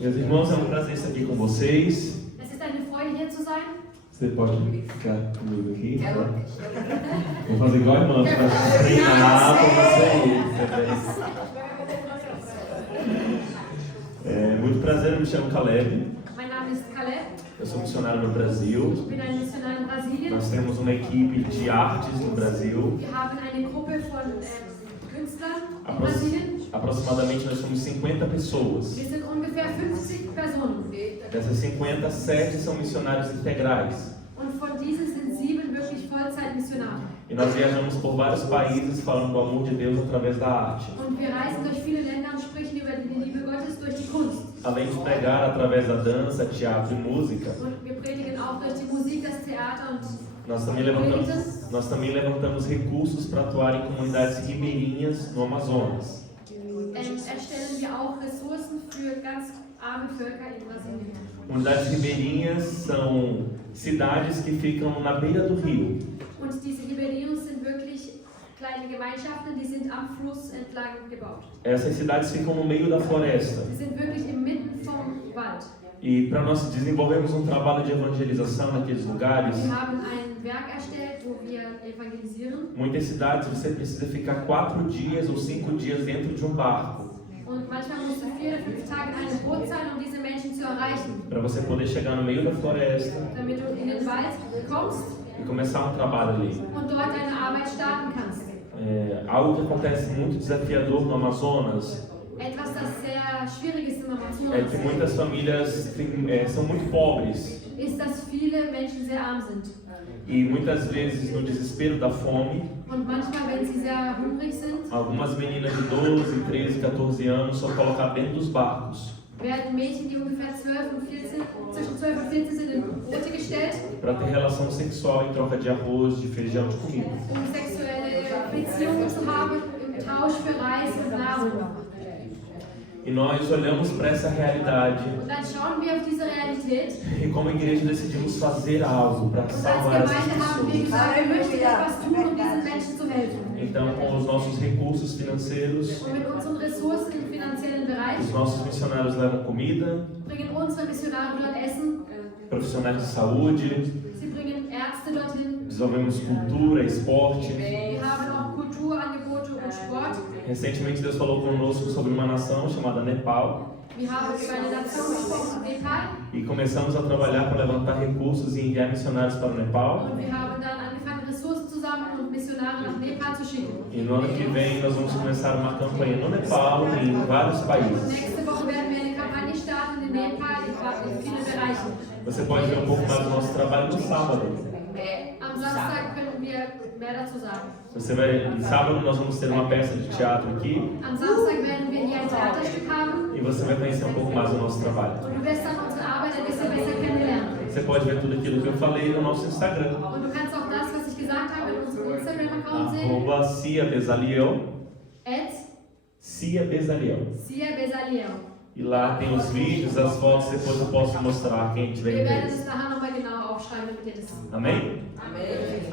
Meus irmãos, é um prazer estar aqui com vocês. Es ist eine Freude, hier zu sein. Você pode ficar comigo aqui? Tá? Vou fazer igual a irmã, para treinar para você ir. Muito prazer, eu me chamo Caleb. Mein Name ist Caleb. Eu sou missionário no Brasil. Ich bin ein Missionar in Brasilien. Nós temos uma equipe de artes no Brasil. Wir haben eine Gruppe von Künstlern in Brasilien. Aproximadamente nós somos 50 pessoas. Wir sind ungefähr 50 Personen. Dessas 50, 7 são missionários integrais. Und von diesen sind 7 wirklich Vollzeitmissionare. E nós viajamos por vários países falando do amor de Deus através da arte. Und wir reisen durch viele Länder und sprechen über die Liebe Gottes durch die Kunst. Além de pregar através da dança, teatro e música, Und wir predigen auch durch die Musik, das Theater und nós também levantamos recursos para atuar em comunidades ribeirinhas no Amazonas. erstellen wir auch Ressourcen für ganz arme Völker in Brasilien. Comunidades ribeirinhas são cidades que ficam na beira do rio. Und diese Ribeirinhos sind wirklich kleine Gemeinschaften, die sind am Fluss entlang gebaut. Essas cidades ficam no meio da floresta. Sie sind wirklich inmitten vom Wald. E para nós desenvolvermos um trabalho de evangelização naqueles lugares, Wir haben ein Werk erstellt, wo wir evangelisieren. muitas cidades você precisa ficar 4 dias ou 5 dias dentro de um barco Und manchmal musst du 4 oder 5 Tage in einem Boot sein, um diese Menschen zu erreichen. para você poder chegar no meio da floresta Damit du in den Wald kommst e começar um trabalho ali. und dort deine Arbeit starten kannst. Algo que acontece muito desafiador no Amazonas Etwas, das sehr schwierig ist im é Amazonas, que muitas famílias são muito pobres ist, dass viele Menschen sehr arm sind. e muitas vezes no desespero da fome, Und manchmal, wenn sie sehr hungrig sind, algumas meninas de 12, 13, 14 anos são colocadas dentro dos barcos werden Mädchen, die ungefähr 12 und 14, zwischen 12 und 14 sind, in Boote gestellt, para ter relação sexual em troca de arroz, de feijão, de comida. sexuelle Beziehungen zu haben im Tausch für Reis und Nahrung. E nós olhamos para essa realidade Und dann schauen wir auf diese Realität. e como igreja decidimos fazer algo para Und als salvar essas Gemeinde haben wir pessoas. gesagt, wir möchten etwas tun, um diesen Menschen zu helfen. Então, com os nossos recursos financeiros, Und mit unseren Ressourcen im finanziellen Bereich os nossos missionários levam comida, bringen unsere Missionare dort Essen. profissionais de saúde, Sie bringen Ärzte dorthin. desenvolvemos cultura, esporte. Wir haben auch Kulturangebote und Sport. Recentemente Deus falou conosco sobre uma nação chamada Nepal Wir haben über eine Nation gesprochen, Nepal. e começamos a trabalhar para levantar recursos e enviar missionários para o Nepal. Und wir haben dann angefangen, Ressourcen zu sammeln und Missionare nach Nepal zu schicken. E no ano que vem nós vamos começar uma campanha no Nepal e em vários países. Nächste Woche werden wir eine Kampagne starten in Nepal in vielen Bereichen. Você pode ver um pouco mais do nosso trabalho no sábado. Am Samstag können wir mehr dazu sagen. No sábado nós vamos ter uma peça de teatro aqui Am Samstag werden wir hier ein Theaterstück haben e você vai conhecer um pouco mais do nosso trabalho. und du wirst dann unsere Arbeit ein bisschen besser kennenlernen. Você pode ver tudo aquilo que eu falei no nosso Instagram. Und du kannst auch das, was ich gesagt habe, in unserem Instagram-Account sehen. @CiaBezaliel. @CiaBezaliel. E lá tem os vídeos, as fotos, depois eu posso mostrar quem tiver Wir werden interesse. es nachher nochmal genau aufschreiben, damit ihr das. Amém?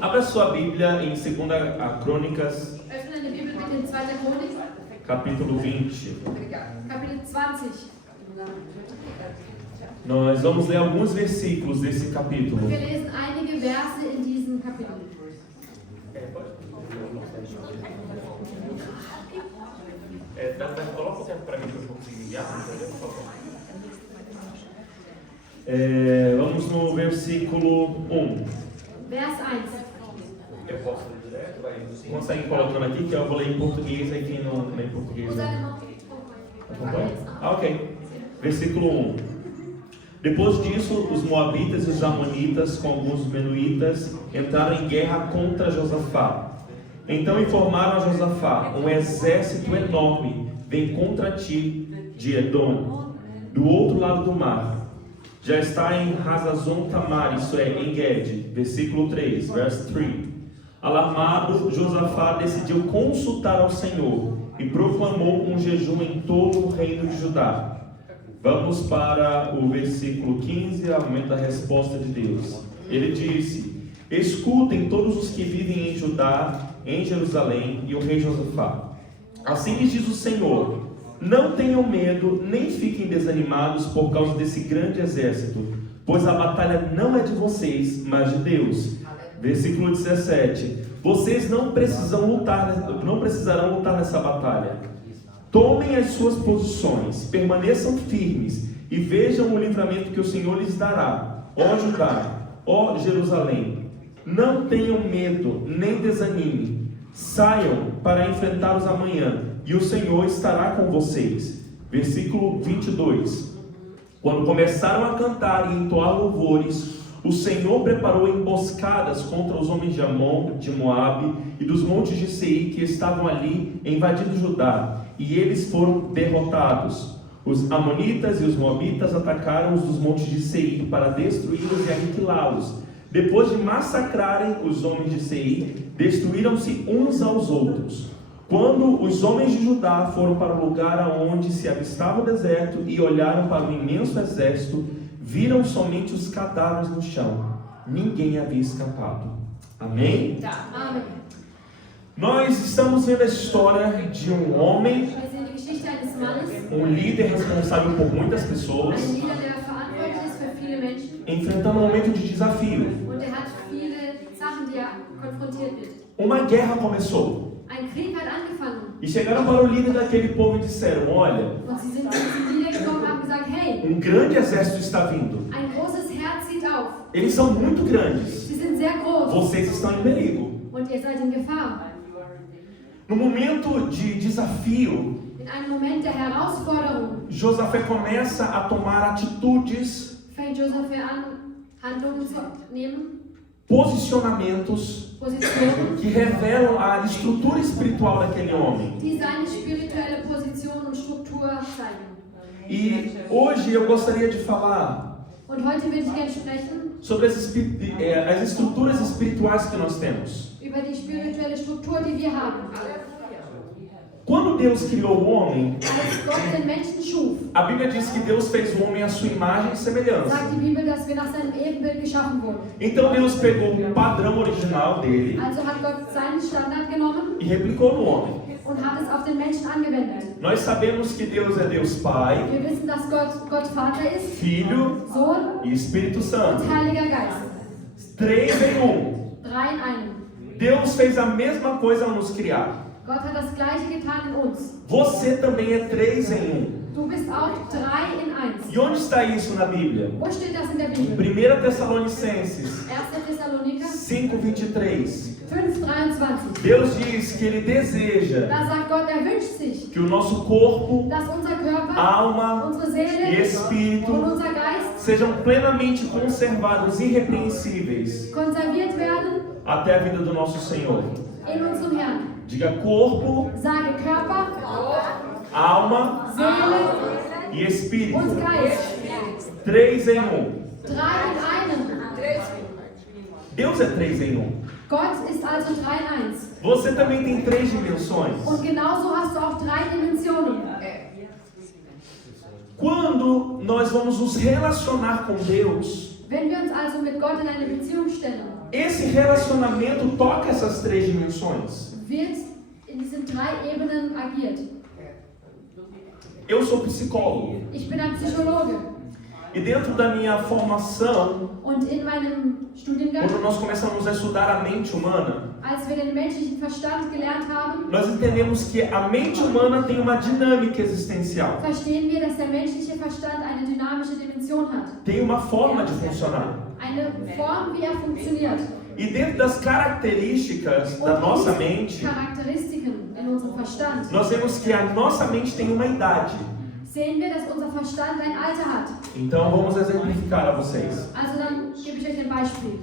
Abra sua Bíblia em 2 Crônicas, Öffne die Bibel bitte in 2. Chronik, capítulo 20. Kapitel 20. Nós vamos ler alguns versículos desse capítulo. Wir lesen einige Verse in diesem Kapitel. Coloca o tempo para mim para eu conseguir enviar, por favor. Vamos no versículo 1. Vers 1. Eu posso ler direto? Consegue ir colocando aqui que eu vou ler em português, aí quem não lê em português. Acompanha? Ok. Versículo 1. Depois disso, os moabitas e os amonitas, com alguns menuitas, entraram em guerra contra Josafá. Então informaram a Josafá: um exército enorme vem contra ti de Edom, do outro lado do mar. Já está em Hazazon Tamar, isso é, em Gede. Versículo 3, verse 3. Alarmado, Josafá decidiu consultar ao Senhor e proclamou um jejum em todo o reino de Judá. Vamos para o versículo 15, ao momento da resposta de Deus. Ele disse: escutem todos os que vivem em Judá, em Jerusalém, e o rei Josafá. Assim lhes diz o Senhor: Não tenham medo, nem fiquem desanimados por causa desse grande exército, pois a batalha não é de vocês, mas de Deus. Versículo 17. Vocês não precisarão lutar nessa batalha. Tomem as suas posições, permaneçam firmes e vejam o livramento que o Senhor lhes dará. Ó Judá, ó Jerusalém, não tenham medo, nem desanimem. Saiam para enfrentá-los amanhã, e o Senhor estará com vocês. Versículo 22. Quando começaram a cantar e entoar louvores, o Senhor preparou emboscadas contra os homens de Amon, de Moabe e dos montes de Seir que estavam ali invadindo Judá, e eles foram derrotados. Os amonitas e os moabitas atacaram os dos montes de Seir para destruí-los e aniquilá-los. Depois de massacrarem os homens de Seir, destruíram-se uns aos outros. Quando os homens de Judá foram para o lugar aonde se avistava o deserto e olharam para o imenso exército, viram somente os cadáveres no chão. Ninguém havia escapado. Amém? Amen. Nós estamos vendo a história de um homem, Wir sehen die Geschichte eines Mannes, um líder responsável por muitas pessoas, ein Leader, der verantwortlich ist für viele Menschen. enfrentando um momento de desafio. Und er hat viele Sachen, die er konfrontiert wird. Uma guerra começou. Ein Krieg hat angefangen. E chegaram para o líder daquele povo e disseram: olha, Und sie sind niedergekommen und haben gesagt, hey, um grande exército está vindo. ein großes Herz zieht auf. Eles são muito grandes. Sie sind sehr groß. Vocês estão em perigo. Und ihr seid in Gefahr. No momento de desafio, In einem Moment der Herausforderung Josafé começa a tomar atitudes, fängt Josaphat an, Handlungen zu nehmen, posicionamentos Positionen, que revelam a estrutura espiritual daquele homem. die seine spirituelle Position und Struktur zeigen. E hoje eu gostaria de falar Und heute würde ich gerne sprechen sobre as estruturas espirituais que nós temos. über die spirituelle Struktur, die wir haben. Quando Deus criou o homem, Als Gott den Menschen schuf, a Bíblia diz que Deus fez o homem à sua imagem e semelhança. sagt die Bibel, dass wir nach seinem Ebenbild geschaffen wurden. Então Deus pegou o padrão original dele Also hat Gott seinen Standard genommen e replicou no homem. und hat es auf den Menschen angewendet. Nós sabemos que Deus é Deus Pai, Wir wissen, dass Gott Vater ist, Filho Sohn e Espírito und Santo. Heiliger Geist. 3 em 1. Drei in einem. Deus fez a mesma coisa ao nos criar. Gott hat das Gleiche getan in uns. Você também é 3 em 1. Du bist auch 3 in 1. E onde está isso na Bíblia? Wo steht das in der Bibel? 1 Tessalonicenses 1. Thessaloniker 5:23. 5,23. Deus diz que Ele deseja Da sagt Gott, wünscht sich, que o nosso corpo, dass unser Körper, alma unsere e Seele espírito und unser Geist sejam plenamente conservados, irrepreensíveis, konserviert werden até a vida do nosso Senhor. in unserem Herrn. Diga corpo, Sage Körper, alma Seele e espírito. und Geist. 3 em 1. 3 in einem. Deus é 3 em 1. Gott ist also 3 in 1. Você também tem 3 dimensões. Und genauso hast du auch 3 Dimensionen. Quando nós vamos nos relacionar com Deus, Wenn wir uns also mit Gott in eine Beziehung stellen, esse relacionamento toca essas 3 dimensões. wird in diesen 3 Ebenen agiert. Eu sou psicólogo Ich bin ein Psychologe e dentro da minha formação, und in meinem Studiengang, quando nós começamos a estudar a mente humana, als wir den menschlichen Verstand gelernt haben, nós entendemos que a mente humana tem uma dinâmica existencial, verstehen wir, dass der menschliche Verstand eine dynamische Dimension hat. tem uma forma de funcionar. Eine Form, wie er funktioniert. E dentro das características da nossa Und mente, Charakteristiken in unserem Verstand nós vemos que a nossa mente tem uma idade. sehen wir, dass unser Verstand ein Alter hat. Então vamos exemplificar a vocês. Also dann gebe ich euch ein Beispiel.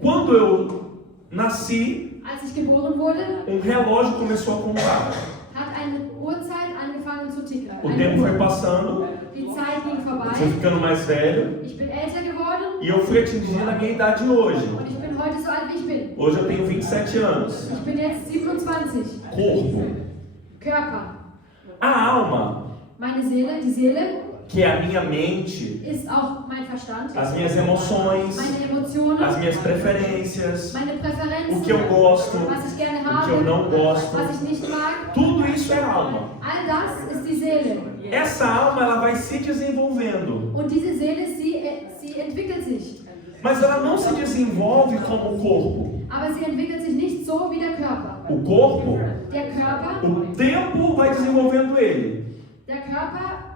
Quando eu nasci, Als ich geboren wurde, um relógio começou a contar. hat eine Uhrzeit angefangen zu ticken. O Eine tempo Uhr. foi passando, Die Zeit ging eu fui vorbei. ficando mais velho Ich bin älter geworden e eu fui atingindo a minha idade hoje. und ich bin heute so alt, wie ich bin. Hoje eu tenho 27 anos. Ich bin jetzt 27. Corpo. Körper. A alma, Meine Seele, die Seele, que é a minha mente, ist auch mein Verstand, as minhas emoções, meine Emotionen, as minhas preferências, meine Präferenzen, o que eu gosto, was ich gerne o que eu habe, não gosto. was ich nicht mag. Tudo isso é alma. All das ist die Seele. Essa alma ela vai se desenvolvendo, Und diese Seele, sie entwickelt sich. mas ela não se desenvolve como o corpo. Aber sie entwickelt sich nicht so wie der Körper. O corpo, Der Körper, o tempo vai desenvolvendo ele.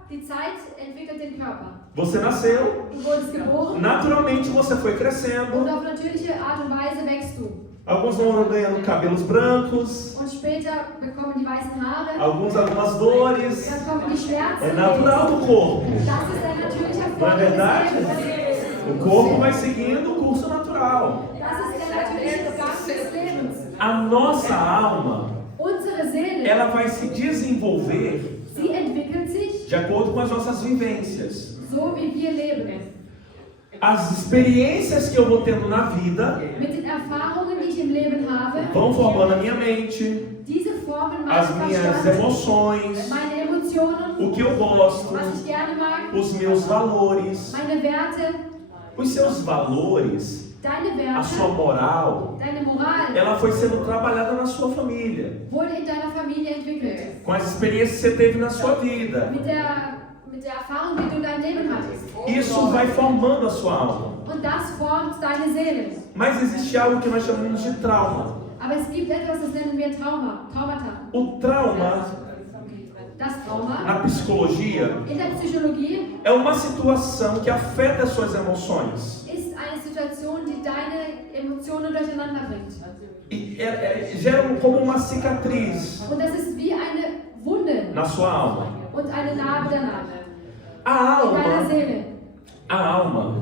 die Zeit entwickelt den Körper. Você nasceu, Du wurdest geboren naturalmente você foi crescendo. und auf natürliche Art und Weise wächst du. Alguns vão ganhando cabelos brancos, Und später bekommen die weißen Haare, algumas dores. dann kommen die Schmerzen. É natural do corpo. Das ist ein natürlicher Não é Vorgang verdade? des Lebens. O corpo vai seguindo o curso natural. Das ist der natürliche Gang des Lebens. A nossa alma, Unsere Seele, ela vai se desenvolver sie entwickelt sich de acordo com as nossas vivências. so, wie wir leben. As experiências que eu vou tendo na vida Mit den Erfahrungen, die ich im Leben habe, vão formando a minha mente, diese formen meinen as minhas Verstand, emoções, meine Emotionen, o que eu gosto, was ich gerne mag, os meus valores. meine Werte, Os seus valores, deine a sua Werte, moral, deine Moral ela foi sendo trabalhada na sua família, wurde in deiner Familie entwickelt. com as experiências que você teve na sua vida. Mit der Erfahrung, die du in deinem Leben hattest. Isso vai formando a sua alma. Und das formt deine Seele. Mas existe algo que nós chamamos de trauma. Aber es gibt etwas, das nennen wir Traumata. O trauma, Das Trauma na psicologia, in der Psychologie é uma situação que afeta as suas emoções. ist eine Situation, die deine Emotionen durcheinander bringt. E gera como uma cicatriz Und das ist wie eine Wunde na sua alma. und eine Narbe danach. A In deiner alma, Seele. a alma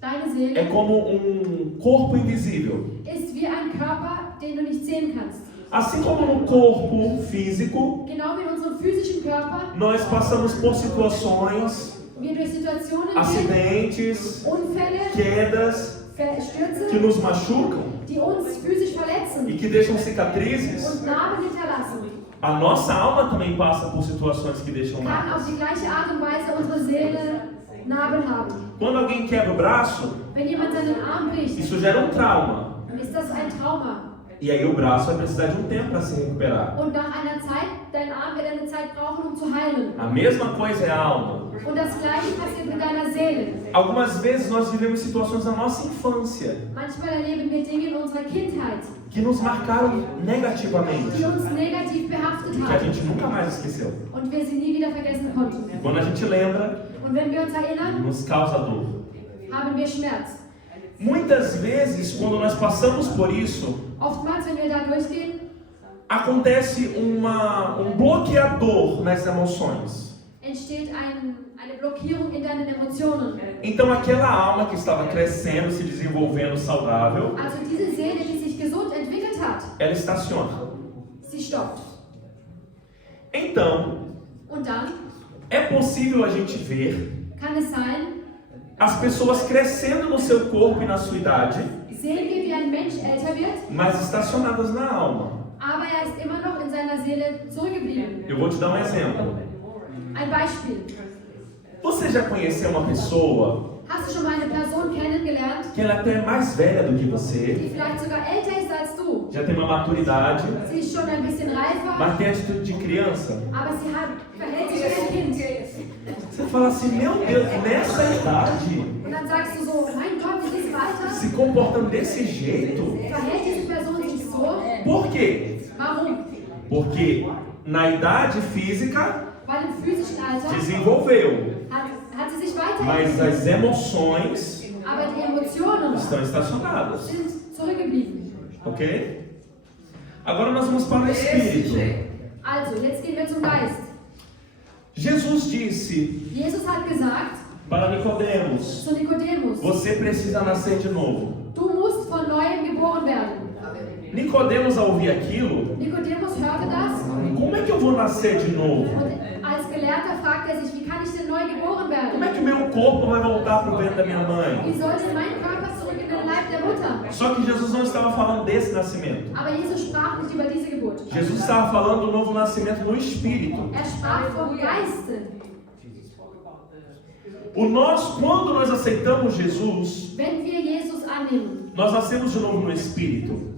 Deine é Seele como um corpo invisível. ist wie ein Körper, den du nicht sehen kannst. Assim como no corpo físico, Genau wie in unserem physischen Körper nós passamos por situações, wir durch Situationen gehen, acidentes, Unfälle, quedas que Stürze, nos machucam die uns physisch verletzen e que deixam cicatrizes. und Narben hinterlassen. A nossa alma também passa por situações que deixam Kann auf marcas. die gleiche Art und Weise unsere Seele Narben haben. Quando alguém quebra o braço, Wenn jemand seinen Arm bricht, isso gera um trauma. ist das ein Trauma. E aí o braço vai precisar de um tempo para se recuperar. Und nach einer Zeit, dein Arm wird eine Zeit brauchen, um zu heilen. A mesma coisa é a alma. Und das Gleiche passiert mit deiner Seele. Algumas vezes nós vivemos situações na nossa infância Manchmal erleben wir Dinge in unserer Kindheit, que nos marcaram negativamente, die uns negativ behaftet que a haben gente nunca mais esqueceu. und wir sie nie wieder vergessen konnten. E quando a gente lembra, Und wenn wir uns erinnern, nos causa dor. haben wir Schmerz. Muitas vezes, quando nós passamos por isso, Oftmals, wenn wir da durchgehen, acontece um bloqueador nas emoções. entsteht eine Blockierung in deinen Emotionen. Então aquela alma que estava crescendo, se desenvolvendo saudável, Also diese Seele, die sich gesund entwickelt hat, ela estaciona. sie stoppt. Então, Und dann é possível a gente ver kann es sein, as pessoas crescendo no seu corpo e na sua idade, sehen wir, wie ein Mensch älter wird, mas estacionadas na alma. aber er ist immer noch in seiner Seele zurückgeblieben. Eu vou te dar um exemplo. Ein Beispiel. Você já conheceu uma pessoa Hast du schon mal eine Person kennengelernt, que ela é até mais velha do que die você, vielleicht sogar älter ist als du? já tem uma maturidade, Sie ist schon ein bisschen reifer, mas tem atitude de criança? aber sie verhält sich wie ein Kind. Você fala assim, meu Deus, nessa idade, Und dann sagst du so, mein Gott, in diesem Alter se comportando desse jeito? verhält diese Person sich so. Por quê? Warum? Porque na idade física Weil im physischen Alter desenvolveu, hat sie sich mas weiterentwickelt, as emoções aber die Emotionen estão estacionadas, sind zurückgeblieben. ok? Agora nós vamos para o Espírito. Also, jetzt gehen wir zum Geist. Jesus disse Jesus hat gesagt para Nicodemos, zu Nikodemus, você precisa nascer de novo. du musst von Neuem geboren werden. Nicodemos, ao ouvir aquilo, Nikodemus hörte das como é que eu vou nascer de novo? und als Gelehrter fragt er sich, wie kann ich denn neu geboren Como é werden? que o meu corpo vai voltar para o ventre da minha mãe? Wie soll denn mein Körper zurück in den Leib der Mutter? Só que Jesus não estava falando desse nascimento. Aber Jesus sprach nicht über diese Geburt. Jesus estava falando do novo nascimento no Espírito. Er sprach vom Geiste. Quando nós aceitamos Jesus, Wenn wir Jesus annehmen, nós nascemos de novo no Espírito.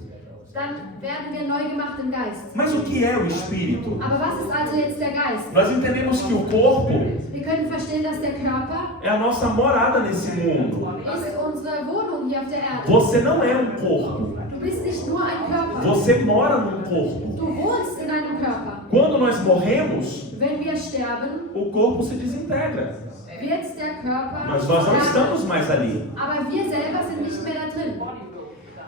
dann werden wir neu gemacht im Geist. Mas o que é o Espírito? Aber was ist also jetzt der Geist? Nós entendemos que o corpo Wir können verstehen, dass der Körper é a nossa morada nesse mundo. ist unsere Wohnung hier auf der Erde. Você não é um corpo. Du bist nicht nur ein Körper. Você mora num corpo. Du wohnst in einem Körper. Quando nós morremos, Wenn wir sterben, o corpo se desintegra. wird der Körper Mas nós não sterben. estamos mais ali. Aber wir selber sind nicht mehr da drin.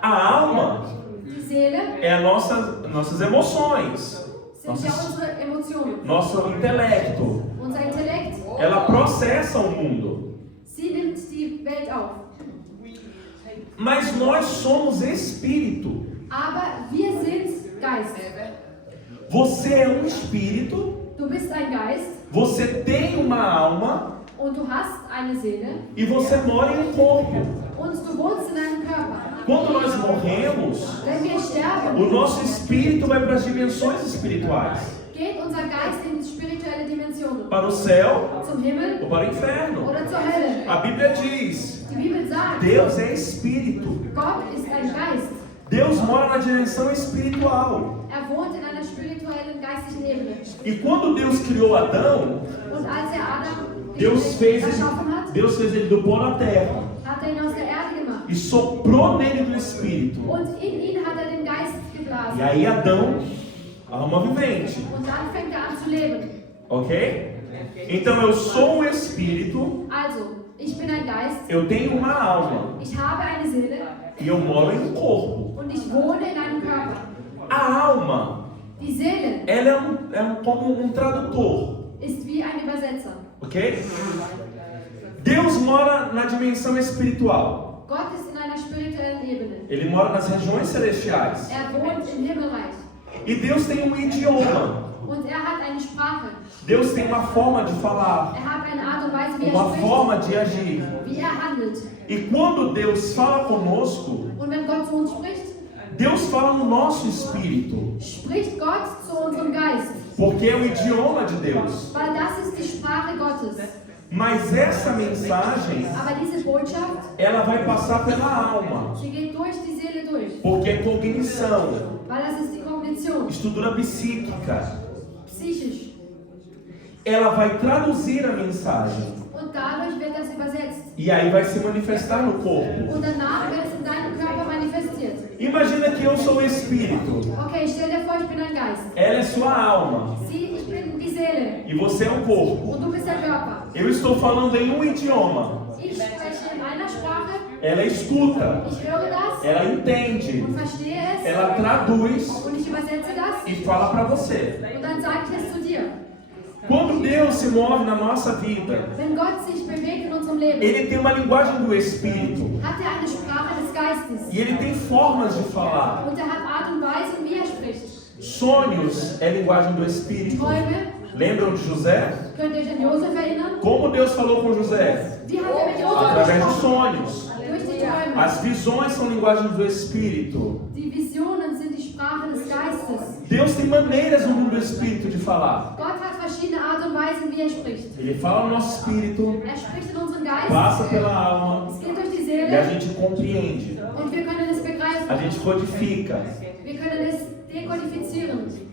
A alma Die Seele é nossas emoções, sind ja unsere Emotionen. nosso intelecto. Unser Intellekt, Ela processa o mundo. sie nimmt die Welt auf. Mas nós somos espírito. Aber wir sind Geist. Você é um espírito, Du bist ein Geist você tem uma alma und du hast eine Seele e você mora em um corpo. und du wohnst in einem Körper. Quando nós morremos, Wenn wir o sterben, nosso espírito vai para as dimensões espirituais, geht unser Geist in spirituelle Dimensionen. para o céu Zum Himmel ou para o inferno. oder zur Hölle. A Bíblia diz: Die Bibel sagt, Deus é espírito. Gott ist ein Geist. Deus mora na dimensão espiritual. Wohnt in einer spirituellen, geistlichen Ebene. E quando Deus criou Adão, Und als Adam Deus fez erschaffen hat, ele do pó na terra hat ihn aus der Erde gemacht. e soprou nele do Espírito. Und in ihn hat den Geist geblasen. E aí Adão, alma vivente, Und dann fängt an zu leben. ok? Então eu sou um espírito, Also, ich bin ein Geist, eu tenho uma alma ich habe eine Seele e eu moro em um corpo. und ich wohne in einem Körper. A alma, Die Seele ela como um tradutor, ist wie ein Übersetzer. ok? Deus mora na dimensão espiritual. Gott ist in einer spirituellen Ebene. Ele mora nas regiões celestiais. Wohnt im Himmelreich. E Deus tem um idioma. Und hat eine Sprache. Deus tem uma forma de falar, Hat eine Art und Weise, wie uma spricht, forma de agir. wie handelt. E quando Deus fala conosco, Und wenn Gott zu uns spricht, Deus fala no nosso espírito, spricht Gott zu unserem Geist. porque é o idioma de Deus. Weil das ist die Sprache Gottes. Mas essa mensagem, Aber diese Botschaft, ela vai passar pela alma, sie geht durch die Seele durch. porque é cognição, Weil das ist die Kognition, estrutura psíquica. psychisch. Ela vai traduzir a mensagem Und dadurch wird das übersetzt. e aí vai se manifestar no corpo. Und danach wird es in deinem Körper manifestiert. Imagina que eu sou o espírito, Okay, stell dir vor, ich bin ein Geist. ela é sua alma Ich bin die Seele. e você é o corpo. Und du bist der Körper. Eu estou falando em um idioma, Ich spreche in einer Sprache, ela escuta, ich höre das ela entende, und verstehe es. ela traduz Und ich übersetze das. e fala para você. Und dann sage ich es zu dir. Quando Deus se move na nossa vida, Wenn Gott sich bewegt in unserem Leben, Ele tem uma linguagem do Espírito hat eine Sprache des Geistes. e Ele tem formas de falar. Und hat Art und Weise, wie spricht. Sonhos é linguagem do Espírito. Träume, Lembram de José? könnt ihr euch an Josef erinnern? Como Deus falou com José? Wie hat mit Josef Através de gesprochen? sonhos. Durch die Träume. As visões são linguagem do Espírito. Die Visionen sind die Sprache des Geistes. Deus tem maneiras no mundo do Espírito de falar. Gott hat verschiedene Art und Weisen, wie spricht. Ele fala no nosso espírito, Spricht in unseren Geist. passa pela alma Es geht durch die e a Seele. gente compreende. Und wir können es A begreifen. gente codifica. Wir können es dekodifizieren.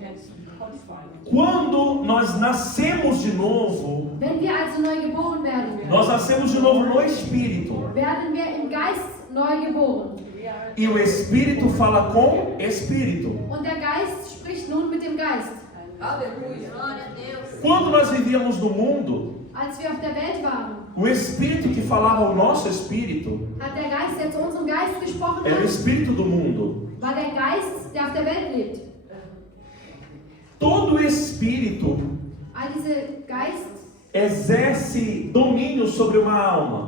Quando nós nascemos de novo, Wenn wir also neu geboren werden, nós nascemos de novo no Espírito. werden wir im Geist neu geboren. E o Espírito fala com Espírito. Und der Geist spricht nun mit dem Geist. Aleluia. Glória a Deus. Quando nós vivíamos no mundo, Als wir auf der Welt waren, o Espírito que falava ao nosso Espírito hat der Geist, der zu unserem Geist gesprochen era o hat, Espírito do mundo. war der Geist, der auf der Welt lebt. Todo Espírito All diese Geist exerce domínio sobre uma alma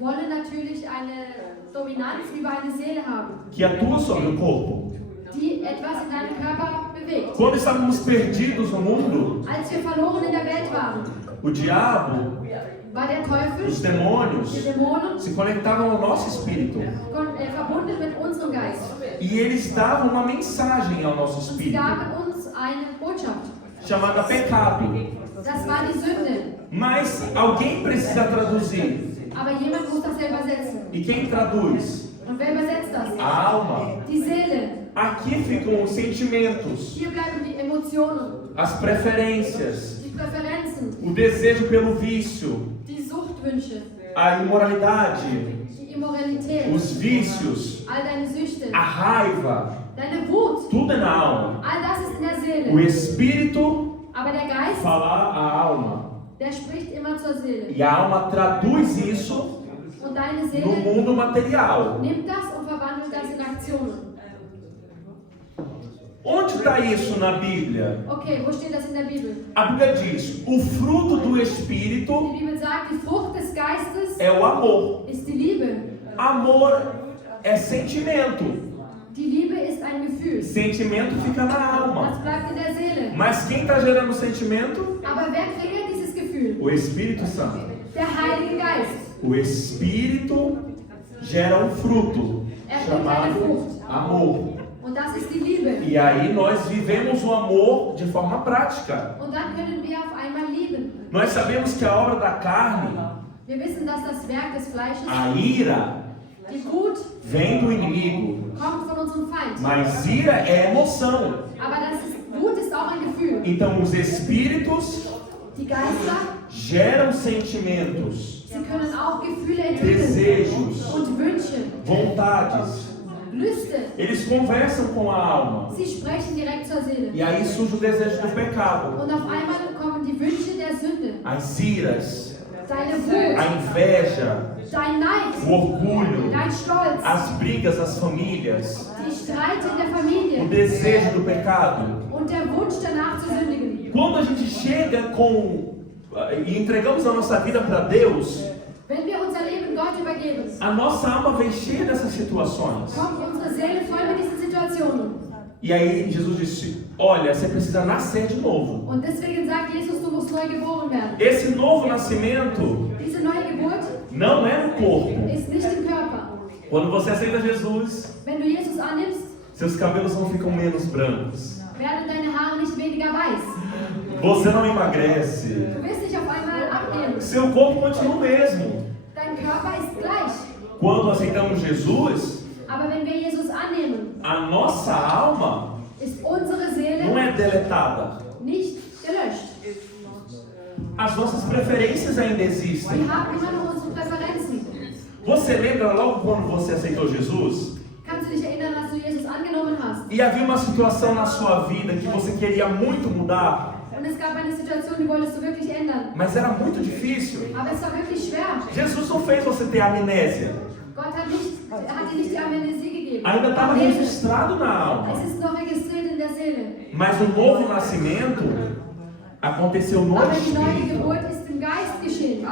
wollen natürlich eine Dominanz über eine Seele haben, que atua sobre o corpo. die etwas in deinem Körper bewegt. Quando estávamos perdidos no mundo, Als wir verloren in der Welt waren, o diabo, war der Teufel, os die demônios Dämonen, se conectavam ao nosso espírito verbunden mit unserem Geist. e eles davam uma mensagem ao nosso Und sie espírito gaben uns eine Botschaft, chamada pecado. Das war die Sünde. Mas alguém precisa traduzir. Aber jemand muss das ja übersetzen. E quem traduz? Und wer übersetzt das? A alma. Die Seele. Aqui ficam os sentimentos, Hier bleiben die Emotionen, as preferências, die Präferenzen, o desejo pelo vício, die Suchtwünsche, a imoralidade, die Immoralität, os vícios, all deine Süchte, a raiva, deine Wut. tudo é na alma. All das ist in der O Seele. Espírito Aber der Geist, fala a alma. der spricht immer zur Seele. E a alma traduz isso Und deine no Seele mundo material. nimmt das und verwandelt das in Aktionen. Onde está isso na Bíblia? Okay, wo steht das in der Bibel? A Bíblia diz: o fruto do Espírito Die Bibel sagt, die Frucht des Geistes é o amor. ist die Liebe. Amor é sentimento. Die Liebe ist ein Gefühl. Sentimento fica na Das alma. bleibt in der Seele. Mas quem está gerando o sentimento? Aber wer kreiert dieses Gefühl? O Espírito Santo. Der Heilige Geist. O Espírito gera um fruto chamado amor. Und das ist die Liebe. E aí nós vivemos o amor de forma prática. Und dann können wir auf einmal lieben. Nós sabemos que a obra da carne, Wir wissen, dass das Werk des Fleisches, a ira, die Wut, vem do inimigo. kommt von unserem Feind. Mas ira é emoção. Aber Wut ist auch ein Gefühl. Então os espíritos Die Geister, geram sentimentos, sie können auch Gefühle entwickeln desejos, und Wünsche, vontades. Lüste. Eles conversam com a alma. Sie sprechen direkt zur Seele. E aí surge o desejo do pecado. Und auf einmal kommen die Wünsche der Sünde. As iras, Deine a Wut, inveja, dein Neid, o orgulho, dein Stolz, as brigas das famílias, die Streit in der o Familie desejo do pecado. und der Wunsch danach zu sündigen. Quando a gente chega e entregamos a nossa vida para Deus, Wenn wir unser Leben Gott übergeben, a nossa alma vem cheia dessas situações. kommt unsere Seele voll mit diesen Situationen. E aí Jesus disse: olha, você precisa nascer de novo. Und deswegen sagt Jesus, du musst neu geboren werden. Esse novo nascimento Diese neue Geburt não é no corpo. ist nicht im Körper. Quando você aceita Jesus, Wenn du Jesus annimmst, seus cabelos não ficam menos brancos. werden deine Haare nicht weniger weiß. Você não emagrece. Du wirst nicht auf einmal abnehmen. Seu corpo continua o mesmo. Dein Körper ist gleich. Quando aceitamos Jesus, Aber wenn wir Jesus annehmen, a nossa alma ist unsere não Seele é deletada. nicht gelöscht. As nossas preferências ainda existem. Wir haben immer noch unsere Präferenzen. Você lembra logo quando você aceitou Jesus? Kannst du dich erinnern, als du Jesus angenommen hast? E havia uma situação na sua vida que você queria muito mudar, Und es gab eine Situation, die wolltest du wirklich ändern. mas era muito difícil. Aber es war wirklich schwer. Jesus não fez você ter amnésia. Gott hat dir nicht die Amnesie gegeben. Ainda estava Amnesie. registrado na alma. Es ist noch registriert in der Seele. Mas o novo nascimento aconteceu no Aber die neue Espírito. Geburt ist im Geist geschehen.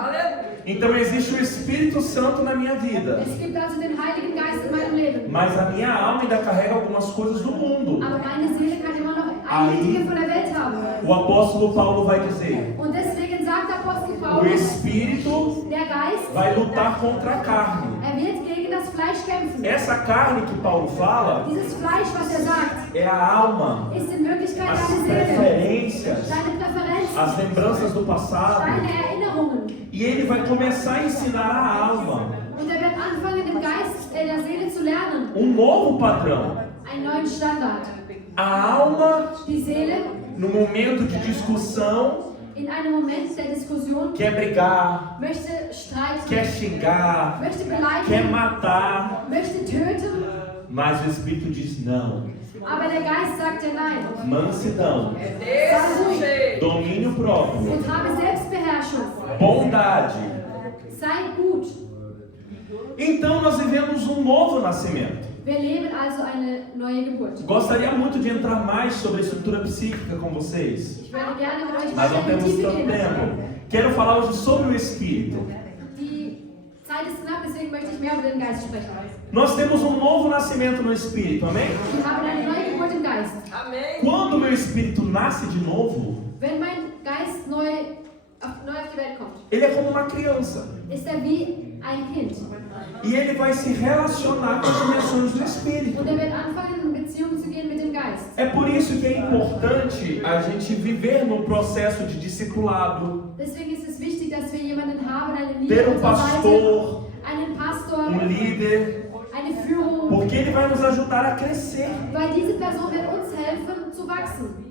Então existe o Espírito Santo na minha vida. Es gibt also den Heiligen Geist in meinem Leben. Mas a minha alma ainda carrega algumas coisas do mundo. Aber meine Seele kann immer noch einige Dinge von der Welt haben. O apóstolo Paulo vai dizer: Und deswegen sagt der Apostel o Paulus, Espírito der Geist, vai lutar contra a carne. wird gegen das Fleisch kämpfen. Essa carne que Paulo fala Dieses Fleisch, was sagt, é a alma, ist in Wirklichkeit as deine Seele, preferências, deine Präferenzen, as lembranças do passado. deine Erinnerungen. E ele vai começar a ensinar a alma Und er wird anfangen, im Geist der Seele zu lernen. novo padrão. Einen neuen Standard. A alma, Die Seele no momento de discussão, in einem Moment der Diskussion quer brigar, möchte streiten, quer xingar, möchte quer beleidigen, matar, möchte töten. mas o Espírito diz não. Aber der Geist sagt ja nein. Mansidão, Sei ruhig domínio próprio, und habe Selbstbeherrschung. bondade. Sei gut. Então nós vivemos um novo nascimento. Wir leben also eine neue Geburt. Gostaria muito de entrar mais sobre a estrutura psíquica com vocês, Ich würde gerne mit euch mas não weiter in die temos Tiefe tanto gehen. tempo. Quero falar hoje sobre o Espírito. Die Zeit ist knapp, deswegen möchte ich mehr über den Geist sprechen. Nós temos um novo nascimento no Espírito, amém? Wir haben eine neue Geburt im Geist. Quando o meu Espírito nasce de novo, Wenn mein Geist neu auf die Welt kommt, ele é como uma criança. ist er wie ein Kind. E ele vai se relacionar com as dimensões do Espírito. Und er wird anfangen, in Beziehung zu gehen mit dem Geist. Geist. É por isso que é importante a gente viver no processo de discipulado, Deswegen ist es wichtig, dass wir jemanden haben, eine ter Liebe um an unserer Seite, pastor, einen Pastor, líder, eine Führung, porque ele vai nos ajudar a crescer. weil diese Person wird uns helfen zu wachsen.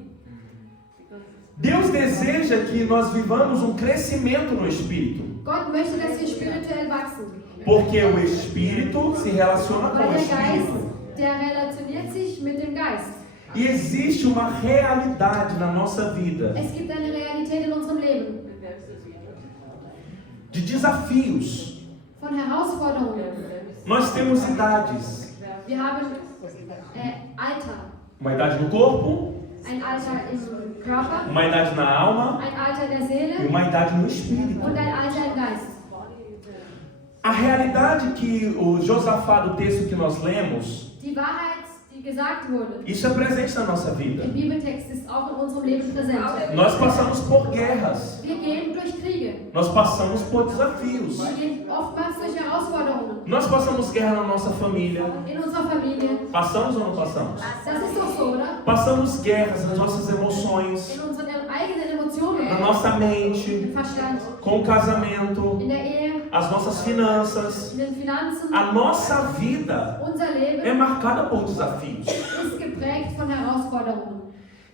Deus deseja que nós vivamos um crescimento no Espírito, Gott möchte, dass wir spirituell wachsen, porque o Espírito se relaciona com weil o der Geist, Espírito. der relationiert sich mit dem Geist. E existe uma realidade na nossa vida Es gibt eine Realität in unserem Leben, de desafios. von Herausforderungen. Nós temos idades, Wir haben Alter, uma idade no corpo, ein Alter im Körper, uma idade na alma ein Alter der e Seele uma idade no Espírito. und ein Alter im Geist. A realidade que o Josafá, do texto que nós lemos, Die Wahrheit, die gesagt wurde, isso é presente na nossa vida. im Bibeltext ist auch in unserem Leben präsent. Nós passamos por guerras, Wir gehen durch Kriege. nós passamos por desafios, Wir gehen oftmals durch Herausforderungen. nós passamos guerra na nossa família. In unserer Familie. Passamos ou não passamos? Das ist doch so, oder? Passamos guerras nas nossas emoções, In unseren eigenen Emotionen. na nossa Im mente, Verstand. com o casamento, In der Ehe. as nossas finanças. In den Finanzen. A nossa vida Unser Leben é marcada por desafios. ist geprägt von Herausforderungen.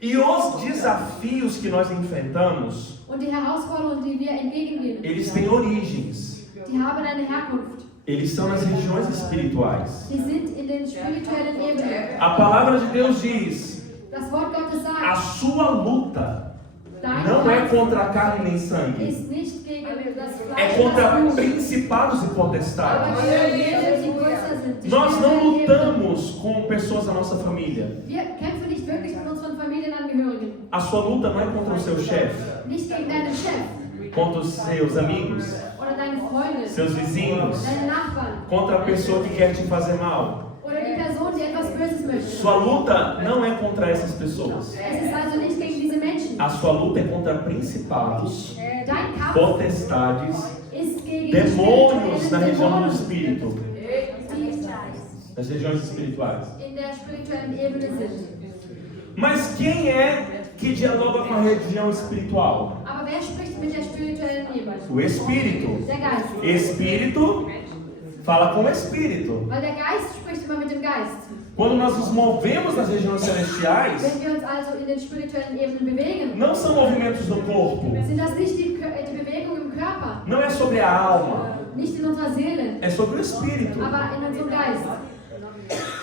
E os desafios que nós enfrentamos, Und die Herausforderungen, die wir entgegengehen, eles têm origens. die haben eine Herkunft. Eles estão nas regiões espirituais. Die sind in den spirituellen Ebenen. A palavra de Deus diz: Das Wort Gottes a sagt, sua luta dein não é Kampf contra a carne nem sangue, ist nicht gegen das é Fleisch contra und das Blut, principados e aber potestades. gegen jene, die größer sind. Die Nós não spirituellen Ebenen. lutamos com pessoas da nossa família. Wir kämpfen nicht wirklich mit unseren Familienangehörigen. A sua luta não é contra o seu chefe, Nicht gegen deinen Chef contra os seus amigos, oder deine Freunde, seus vizinhos, deine Nachbarn contra a pessoa que quer te fazer mal. oder die Person, die etwas Böses möchte. Sua luta não é contra essas pessoas. Es ist also nicht gegen diese Menschen. A sua luta é contra principados, Dein Kampf potestades, ist gegen demônios die na região do Dämonen, espírito, die nas regiões espirituais. in der spirituellen Ebene sind. Mas quem é que dialoga com a região espiritual? Aber wer spricht mit der spirituellen Ebene? O Espírito. Der Geist. Espírito fala com o Espírito. Weil der Geist spricht immer mit dem Geist. Quando nós nos movemos nas regiões celestiais, Wenn wir uns also in den spirituellen Ebenen bewegen, não são movimentos do corpo, sind das nicht die Bewegung im Körper, não é sobre a alma, nicht in unserer Seele, é sobre o Espírito. aber in unserem Geist.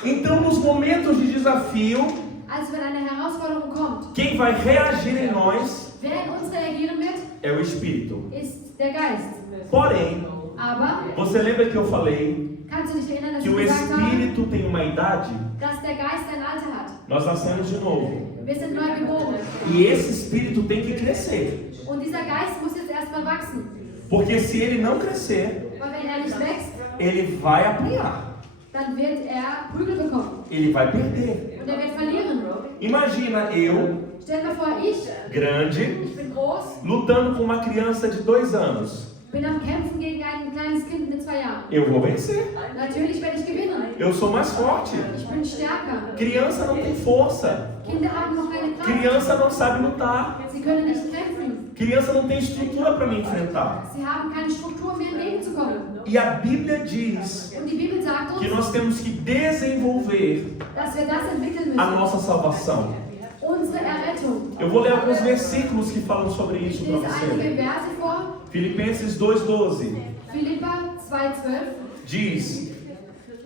Então, nos momentos de desafio, Also wenn eine Herausforderung kommt, quem vai reagir em nós wer in uns reagieren wird, é o Espírito. ist der Geist. Porém, Aber você lembra que eu falei kannst du dich erinnern, dass que ich o gesagt habe, Espírito tem uma idade? dass der Geist ein Alter hat? Nós nascemos de novo. Wir sind neu geboren. E esse Espírito tem que crescer. Und dieser Geist muss jetzt erstmal wachsen. Porque se ele não crescer, Weil wenn er nicht wächst, ele vai apanhar. dann wird er Prügel bekommen. Ele vai perder. Und er wird verlieren. Imagina eu, Stell dir vor, ich grande, bin groß, lutando com uma criança de 2 anos. bin am Kämpfen gegen ein kleines Kind mit 2 Jahren. Eu vou vencer. Natürlich werde ich gewinnen. Eu sou mais forte. Ich bin stärker. Criança não tem força. Kinder haben noch keine Kraft. Criança não sabe lutar. Sie können nicht kämpfen. Criança não tem estrutura para me enfrentar. Sie haben keine Struktur, um mir entgegenzukommen. E a Bíblia diz Und die Bibel sagt que uns, nós temos que desenvolver dass wir das entwickeln a müssen. nossa salvação. Unsere Errettung. Eu vou ler alguns versículos que falam sobre Ich isso para lese einige você. Verse vor. Filipenses 2,12 Philippa 2,12. diz: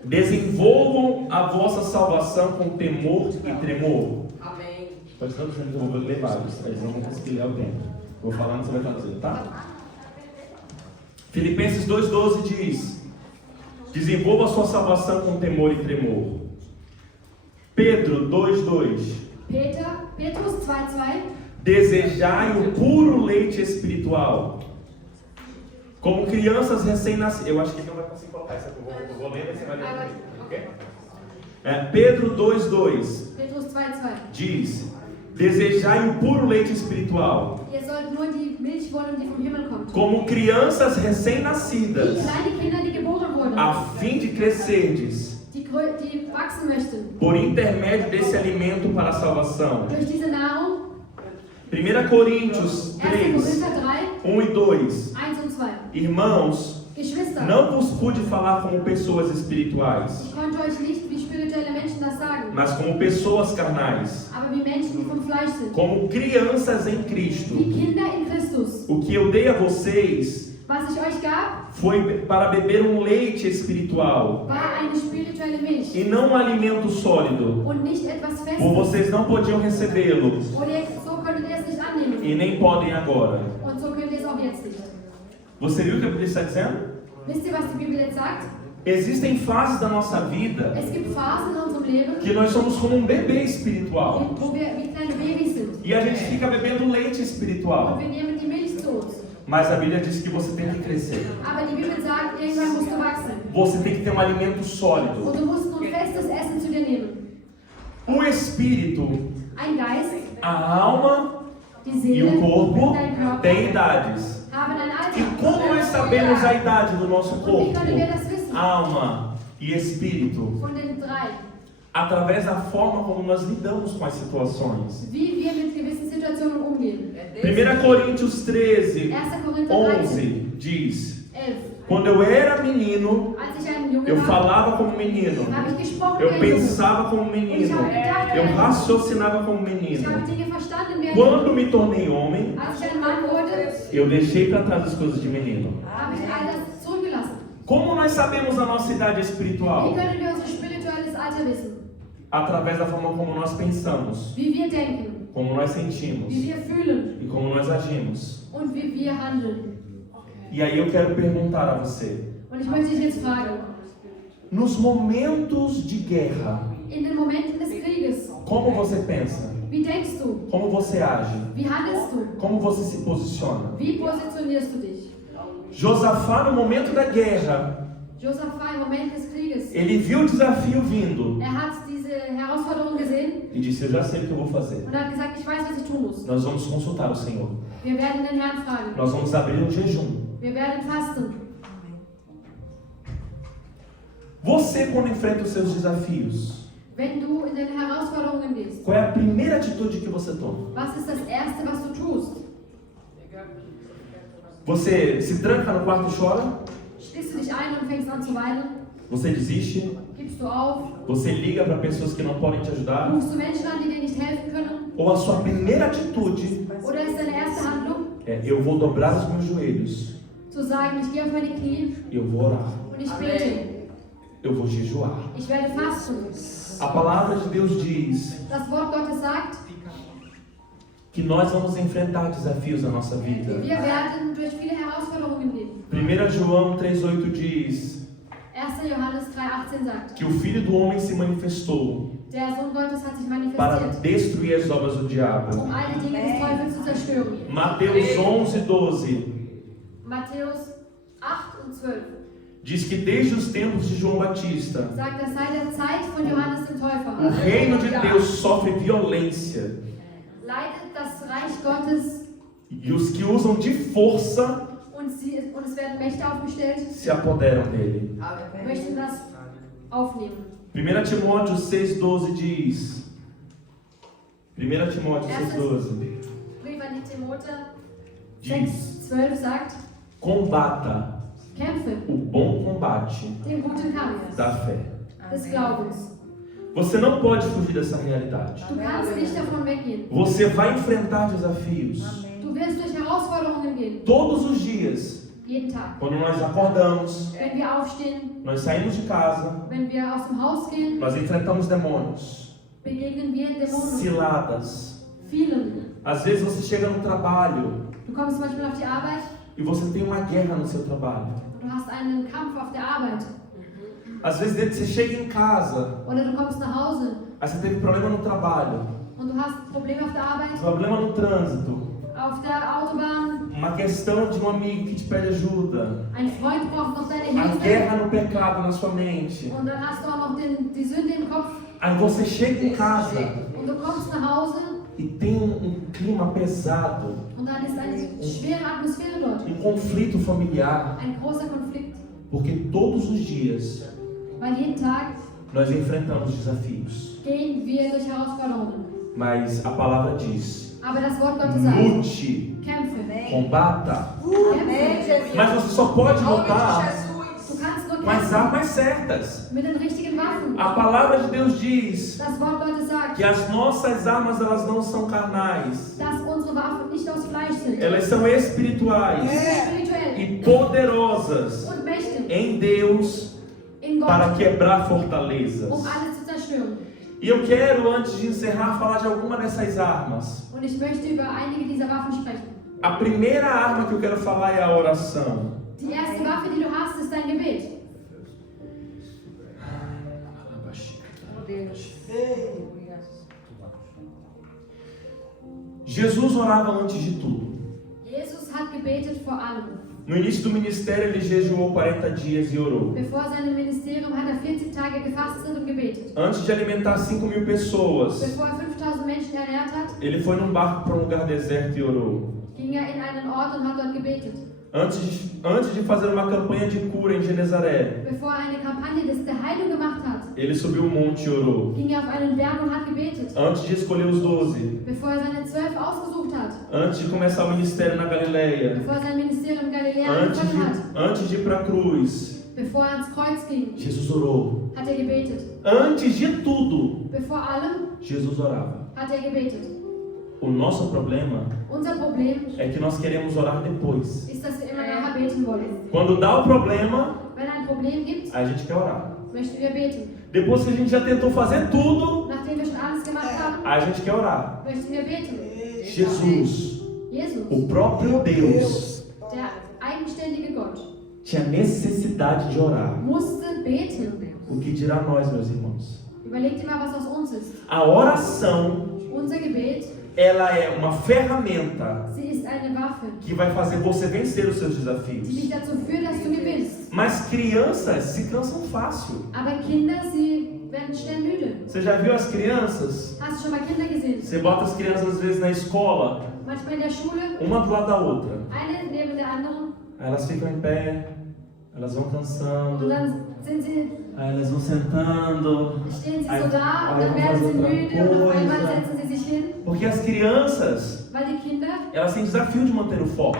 desenvolvam a vossa salvação com temor e tremor. Amém. Pode estar dizendo que eu vou ler vários, aí eu não vou conseguir ler o tempo. Vou falando, você vai traduzir, tá? Filipenses 2,12 diz: desenvolva a sua salvação com temor e tremor. Pedro 2,2: Petrus 2,2. desejai o puro leite espiritual, como crianças recém-nascidas. Eu acho que ele não vai conseguir colocar isso aqui, eu vou ler, você vai ler comigo, ok? Pedro 2,2 Petrus 2,2. diz: desejai o puro leite espiritual, Ihr sollt nur die Milch wollen, die vom Himmel kommt. como crianças Wie recém-nascidas, kleine Kinder, die geboren wurden, a fim de crescerdes die wachsen möchten por intermédio desse alimento para a salvação. durch diese Nahrung. 1 Coríntios 1. 3, Korinther 3, 1 e 2. 1 und 2. Irmãos, Geschwister, não vos pude falar como pessoas espirituais, ich konnte euch nicht wie spirituelle Menschen das sagen, mas como pessoas carnais, aber wie Menschen, die vom Fleisch sind, como crianças em Cristo. wie Kinder in Christus. O que eu dei a vocês Was ich euch gab, foi para beber um leite espiritual war eine spirituelle Milch e não um alimento sólido, und nicht etwas por Festes. vocês não podiam recebê-lo Oder so könntet ihr es nicht annehmen. e nem podem agora. Und so könnt ihr es auch jetzt nicht. Você viu o que a Bíblia está dizendo? Wisst ihr, was die Bibel jetzt sagt? Existem fases da nossa vida Es gibt Phasen in unserem Leben, que nós somos como um bebê espiritual wo wir wie kleine Babys sind. e a gente fica bebendo leite Und espiritual. wir nehmen die Milch zu uns. Mas a Bíblia diz que você tem que crescer. Aber die Bibel sagt, irgendwann musst du wachsen. Você tem que ter um alimento sólido. Und du musst nun festes Essen zu dir nehmen. O espírito, Ein Geist, a alma die e Seele o corpo und dein Körper têm idades. haben ein Alter. E como nós sabemos a idade do nosso Und wie corpo, können wir das wissen? alma e espírito? Von den drei. Através da forma como nós lidamos com as situações. Wie wir mit gewissen Situationen umgehen. 1 Coríntios 13, 1. Korinther 13, 11 diz: 11. Quando eu era menino, Als ich ein Junge eu war, falava como menino, habe ich gesprochen eu wie ein Junge. pensava como menino, eu raciocinava como Ich menino. habe Dinge verstanden wie ein Quando Junge. me tornei homem, Als ich ein Mann wurde, eu deixei para trás as coisas de menino. habe ich all das zurückgelassen. Como nós sabemos a nossa idade Wie espiritual? können wir unser spirituelles Alter wissen? Através da forma como nós pensamos, Wie wir denken, como nós sentimos wie wir fühlen e como nós agimos. und wie wir handeln. E aí eu quero perguntar a você: Und ich möchte dich jetzt fragen, nos momentos de guerra, in den Momenten des Krieges, como você pensa? wie denkst du? Como você age? Wie handelst du? Como você se posiciona? Wie positionierst du dich? Josafá, no momento da guerra, Josaphat im Moment des Krieges, ele viu o desafio vindo hat diese Herausforderung gesehen e disse: eu já sei o que eu vou fazer. und hat gesagt, ich weiß, was ich tun muss. Nós vamos consultar o Senhor. Wir werden den Herrn fragen. Nós vamos abrir um jejum. Wir werden fasten. Você, quando enfrenta os seus desafios, Wenn du in deine Herausforderungen gehst, qual é a primeira atitude que você toma? was ist das Erste, was du tust? Você se tranca no quarto e chora? Schließt du dich ein und fängst an zu weinen? Você desiste? Gibst du auf? Você liga para pessoas que não podem te ajudar? Rufst du Menschen an, die dir nicht helfen können? Ou a sua primeira atitude Oder ist deine erste Handlung, é: eu vou dobrar os meus joelhos, zu sagen, ich gehe auf meine Knie eu vou orar, und ich bete. eu vou jejuar? Ich werde fasten. A palavra de Deus diz Das Wort Gottes sagt, que nós vamos enfrentar desafios na nossa vida. wir werden durch viele Herausforderungen gehen. 1 João 3,8 diz 1. Johannes 3,18 sagt, que o Filho do Homem se manifestou der Sohn Gottes hat sich para manifestiert, destruir as obras do diabo. alle Dinge des Teufels zu zerstören. Mateus 11:12 Matthäus 8 und 12 diz que desde os tempos de João Batista, sagt, dass seit der Zeit von Johannes dem o Täufer reino de Deus sofre violência leidet das Reich Gottes e os que usam de força und es werden Mächte aufgestellt, se apoderam dele. möchten das aufnehmen. 1 Timóteo 6,12 diz 1 Timóteo 6,12 Brief an die Timotheer diz: 6,12 sagt, combata kämpfe o bom combate den guten Kampf da fé. des Glaubens. Você não pode fugir dessa realidade. Du kannst nicht davon weggehen. Você vai enfrentar desafios Du wirst durch Herausforderungen gehen, todos os dias. jeden Tag. Quando nós acordamos, Wenn wir aufstehen, nós saímos de casa, wenn wir aus dem Haus gehen, nós enfrentamos demônios, begegnen wir Dämonen, ciladas. vielen. Às vezes você chega no trabalho Du kommst zum Beispiel auf die Arbeit e você tem uma guerra no seu trabalho. und du hast einen Kampf auf der Arbeit. Às vezes você chega em casa, Oder du kommst nach Hause aí você teve problema no trabalho, und du hast Probleme auf der Arbeit, problema no trânsito, auf der Autobahn. uma questão de um amigo que te pede ajuda, Ein Freund braucht noch deine a Hilfe. guerra no pecado na sua mente. Und dann hast du auch noch die Sünde im Kopf. Aí você chega em casa Und du kommst nach Hause e tem um clima pesado, und dann ist eine schwere Atmosphäre dort. conflito familiar, Ein großer Konflikt. porque todos os dias Weil jeden Tag nós enfrentamos desafios. gehen wir durch Herausforderungen. Mas a palavra diz: Aber das Wort Gottes sagt, lute, kämpfe. combata. Amém, Jesus. Mas você só pode Em nome lutar de Jesus. Du kannst nur com as kämpfen armas certas. mit den richtigen Waffen. A palavra de Deus diz Das Wort Gottes sagt, que as nossas armas, elas não são carnais. dass unsere Waffen nicht aus Fleisch sind, Elas são espirituais spirituell e poderosas und mächtig em Deus in para Gott, quebrar fortalezas. alles zu zerstören. E eu quero, antes de encerrar, falar de alguma dessas armas. Und ich möchte über einige dieser Waffen sprechen. A primeira arma que eu quero falar é a oração. Die erste Waffe, die du hast, ist dein Gebet. Meu Deus. Jesus orava antes de tudo. Jesus hat gebetet vor allem. No início do ministério, ele jejuou 40 dias e orou. Bevor seinem Ministerium hat 40 Tage gefastet und gebetet. Antes de alimentar 5.000 pessoas, Bevor 5000 Menschen ernährt hat, ele foi num barco para um lugar deserto e orou. ging in einen Ort und hat dort gebetet. Antes de fazer uma campanha de cura em Genezaré, Bevor eine Kampagne der Heilung gemacht hat, ele subiu um monte e orou. ging auf einen Berg und hat gebetet. Antes de escolher os 12, Bevor seine 12 ausgesucht hat, antes de começar o ministério na Galileia, bevor sein Ministerium in Galiläa angefangen hat, antes de ir para a cruz, bevor ans Kreuz ging, Jesus orou. hat gebetet. Antes de tudo, Bevor allem Jesus orava. hat gebetet. O nosso problema Unser Problem é que nós queremos orar depois. ist, dass wir immer nachher beten wollen. Quando dá o problema, Wenn ein Problem gibt, a gente quer orar. möchten wir beten. Depois que a gente já tentou fazer tudo, Nachdem wir schon alles gemacht haben, a gente quer orar. möchten wir beten. Jesus, Jesus, o próprio Deus, der eigenständige Gott, tinha necessidade de orar. musste beten. O que dirá nós, meus irmãos? Überleg dir mal, was aus uns ist. A oração, Unser Gebet, ela é uma ferramenta sie ist eine Waffe, que vai fazer você vencer os seus die desafios. dich dazu führt, dass du gewinnst. Mas crianças se cansam fácil. Aber Kinder, sie werden schnell müde. Você já viu as crianças? Hast du schon mal Kinder gesehen? Você bota as crianças às vezes na escola, Manchmal in der Schule, uma do lado da outra. eine neben der anderen, Aí elas ficam em pé, elas vão cansando, und dann sind sie, aí elas vão sentando. stehen sie Aí- so da, und aí dann vão werden sie fazer müde, outra und auf einmal coisa. setzen sie sich hin, Porque as crianças, weil die Kinder, elas têm desafio de manter o foco.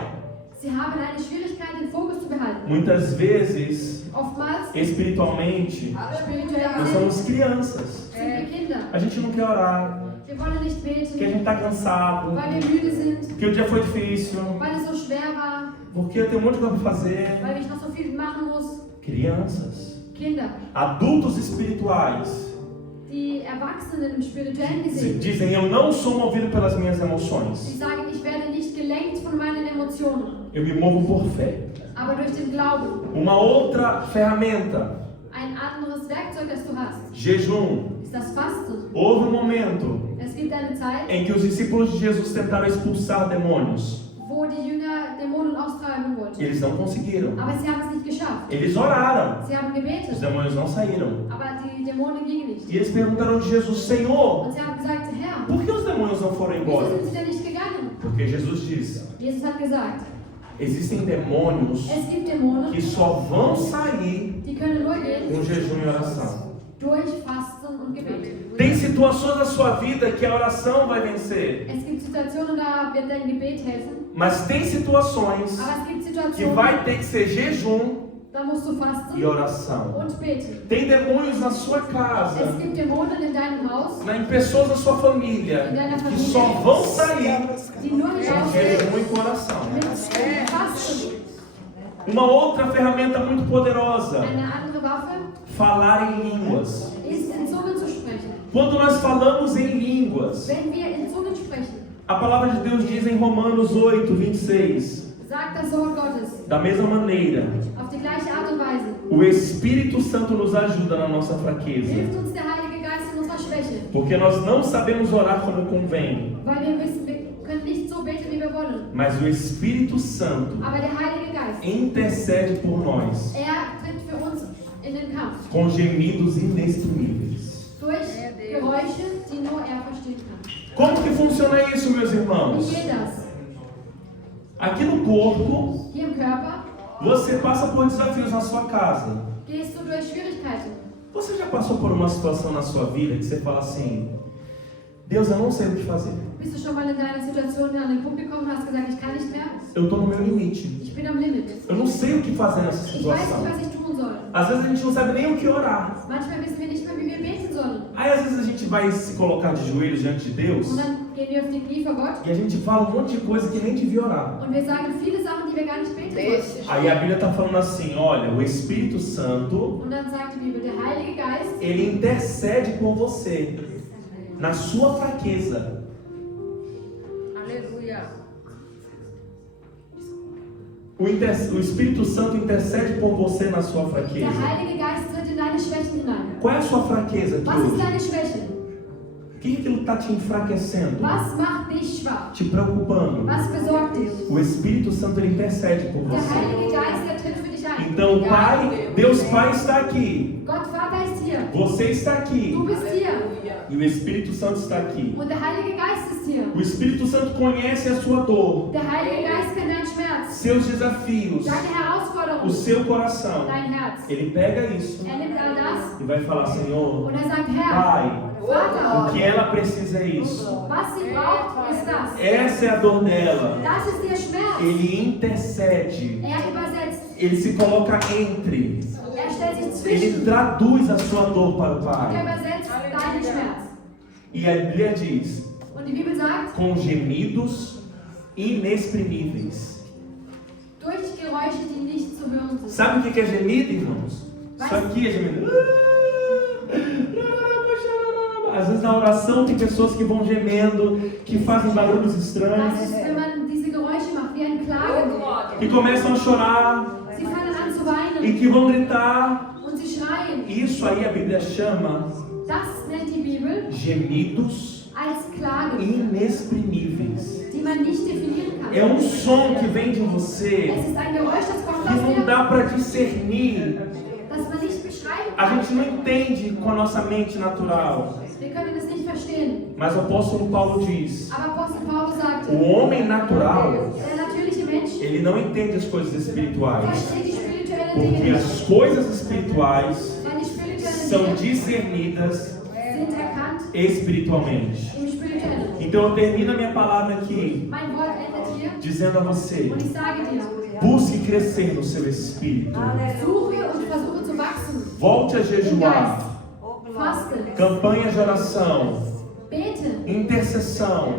sie haben eine Schwierigkeit, den Fokus zu behalten. Muitas vezes, Oftmals, espiritualmente, spirituell nós gesehen, somos crianças. sind wir Kinder. A gente não quer orar, Wir wollen nicht porque a gente beten, está cansado, weil wir müde sind, porque o dia foi difícil, weil es so schwer war, porque eu tenho muito para fazer. weil ich noch so viel machen muss. Crianças, Kinder, adultos espirituais, die Erwachsenen im Spirituellen gesehen, dizem: eu não sou movido pelas minhas die emoções, sagen, ich werde nicht gelenkt von meinen Emotionen, eu me movo por fé. aber durch den Glauben. Uma outra ferramenta, Ein anderes Werkzeug, das du hast, jejum. ist das Fasten. Houve um momento Es gibt eine Zeit, em que os discípulos de Jesus tentaram expulsar demônios. wo die Jünger Dämonen austreiben wollten. Eles não conseguiram. Aber sie haben es nicht geschafft. Eles oraram, Sie haben os gebetet, demônios não saíram. aber die Dämonen gingen nicht. E eles perguntaram de Jesus: Senhor, Und sie haben gesagt, Herr, por que os demônios não foram wieso embora? sind sie denn nicht gegangen? Porque Jesus disse: Jesus hat gesagt, existem demônios es gibt Dämonen, que só vão sair die können nur gehen com jejum e oração. durch Fasten und Gebet. Tem situações na sua vida que a oração vai vencer, Es gibt Situationen, da wird dein Gebet helfen, mas tem situações aber es gibt que Situationen, vai ter que ser jejum da musst du e fasten oração. und beten. Tem demônios na sua Es casa, gibt Dämonen in deinem Haus, em pessoas da sua família, que só vão sair die nur nicht com aufstehen jejum e com oração. mit Fasten. Uma outra ferramenta muito poderosa: Eine andere Waffe falar em línguas. ist, in Zungen zu sprechen. Quando nós falamos em línguas, Wenn wir in Zungen sprechen, a palavra de Deus diz em Romanos 8, 26, sagt das Wort Gottes da mesma maneira, auf die gleiche Art und Weise. o Espírito Santo nos ajuda na nossa fraqueza, Hilft uns der Heilige Geist in unserer Schwäche, porque nós não sabemos orar como convém, weil wir wissen, wir können nicht so beten, wie wir wollen. mas o Espírito Santo Aber der Heilige Geist, intercede por nós tritt für uns in den Kampf. com gemidos inexprimíveis. Durch Geräusche, die nur er verstehen kann. Como que funciona isso, meus Wie irmãos? geht das? Aqui no corpo, Hier im Körper você passa por desafios na sua casa. gehst du durch Schwierigkeiten. Você já passou por uma situação na sua vida que você fala assim, Deus, eu não sei o que fazer. Bist du schon mal in deiner Situation an den Punkt gekommen und hast gesagt, ich kann nicht mehr? Eu estou no meu limite. Ich bin am Limit. Eu não sei o que fazer nessa Ich weiß situação. nicht, was ich tun soll. Às vezes a gente não sabe nem o que orar. Manchmal wissen wir nicht mehr, wie wir beten sollen. Aí às vezes a gente vai se colocar de joelhos diante de Deus Und dann gehen wir auf die Knie vor Gott e a gente fala um monte de coisa que nem devia orar. und wir sagen viele Sachen, die wir gar nicht beten sollen. Aí a Bíblia está falando assim, olha, o Espírito Santo, Und dann sagt die Bibel, der Heilige Geist, ele intercede por você na sua fraqueza. Aleluia. O Espírito Santo intercede por você na sua fraqueza. der Heilige Geist tritt in deine Schwächen hinein. Qual é a sua fraqueza aqui Was ist hoje? deine Schwäche? O que aquilo está te enfraquecendo? Was macht dich schwach? Te preocupando? Was besorgt dich? O Espírito Santo ele intercede por Der você. Heilige Geist, der tritt für dich ein. Então, Pai, Deus Pai está aqui. Gott Vater ist hier. Você está aqui. Du bist hier. E o Espírito Santo está aqui. Und der Heilige Geist ist hier. O Espírito Santo conhece a sua dor, Der Heilige Geist kennt deinen Schmerz, seus desafios, deine o Herausforderung, seu coração. dein Herz. Ele pega isso Nimmt all das e vai falar, Senhor, und sagt, Herr, Pai, o Vater, que ela precisa é isso. was sie braucht, ist das. Essa é a dor dela. Das ist ihr Schmerz. Ele intercede. Übersetzt. Ele se coloca entre. Stellt sich Ele zwischen. traduz a sua dor para o Pai. Übersetzt deinen Schmerz. E a Bíblia diz, Und die Bibel sagt, com gemidos inexprimíveis. durch Geräusche, die nicht zu hören sind. Sabe o que é gemido, irmãos? Isso aqui é gemido. Às vezes na oração tem pessoas que vão gemendo, que fazem barulhos Das estranhos, ist, wenn man diese Geräusche macht, wie ein Klagen. que começam a chorar Sie fangen an zu e weinen que vão gritar. und sie schreien. Isso aí a Bíblia chama Das nennt die Bibel gemidos als Klagen, inexprimíveis. die man nicht definieren kann. É um som que vem de você Es ist ein Geräusch, das kommt que aus não dir, dá para discernir. das man nicht beschreiben A kann. gente não entende com a nossa mente natural. Wir können es nicht verstehen. Mas o apóstolo Paulo diz: Aber Apostel Paulus sagte, o homem natural, der natürliche Mensch ele não entende as coisas espirituais. versteht die spirituellen Porque Dinge as nicht. coisas espirituais Weil die spirituellen são Dinge discernidas sind erkannt espiritualmente. im Spirituellen. Então eu termino a minha palavra aqui Mein Wort endet hier dizendo a você: und ich sage dir, busque crescer no seu espírito. suche und versuche zu wachsen. Volte a jejuar. Faste, Campanha de oração. bete Intercessão.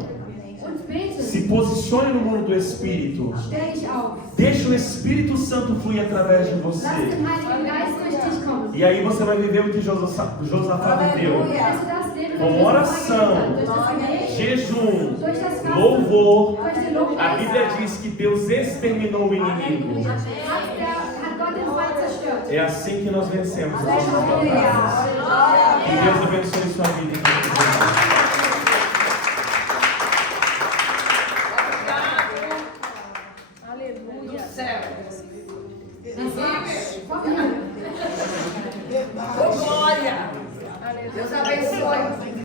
und bete. Se posicione no mundo do Espírito. Stell dich auf. Deixe o Espírito Santo fluir através de você. Lass den Heiligen Geist durch dich kommen. E aí você vai viver o que Josafá viveu. Dass du das Leben Com durch das oração, Gebet, durch das Gebet, Jejum, durch das Fasten, louvor. durch den Lobpreis, A Bíblia diz que Deus exterminou o inimigo. hat Gott den Feind zerstört. É assim que nós vencemos as nossas batalhas. Que Deus abençoe sua vida. Aleluia. Do céu. Komm her. Glória. Deus abençoe.